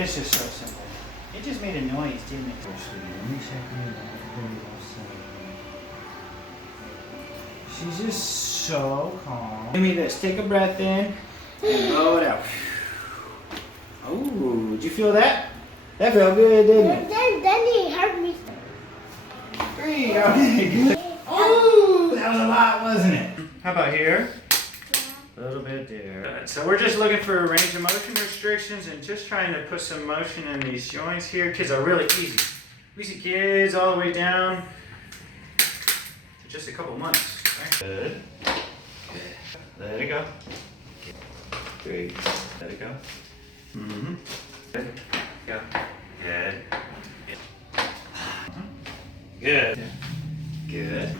It's just so simple. It just made a noise, didn't it? Let me check in. She's just so calm. Give me this. Take a breath in and blow it out. Oh, did you feel that? That felt good, didn't it? Then he hurt me. 3. Okay, good. Oh, that was a lot, wasn't it? How about here? A little bit there. So we're just looking for range of motion restrictions and just trying to put some motion in these joints here. Kids are really easy. We see kids all the way down to just a couple months. Right? Good. Good. Let it go. 3. Let it go. Mm-hmm. Good. Go. Good. Good. Good.